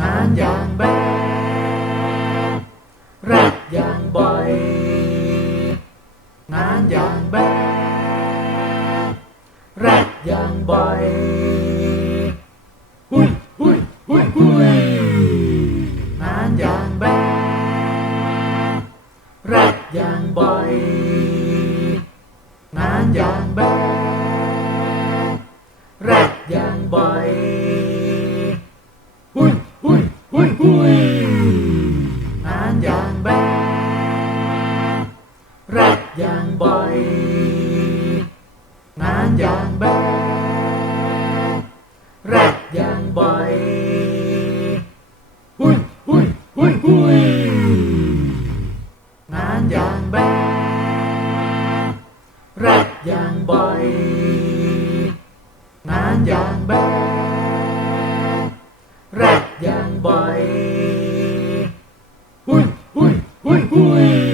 งานอย่างแบดแรดอย่างบ่อยงานอย่างแบดแรดอย่างบ่อยหุยหุยหุยหุยงานอย่างแบดแรดอย่างบ่อยงานอย่างแบดแรดอย่างบ่อย รดอย่างบ่อย งานอย่างแบดแรดอย่างบ่อยหุยหุยหุยหุยงานอย่างแบดแรดอย่างบ่อย งานอย่างแบดแรดอย่างบ่อยหุยหุยหุยหุย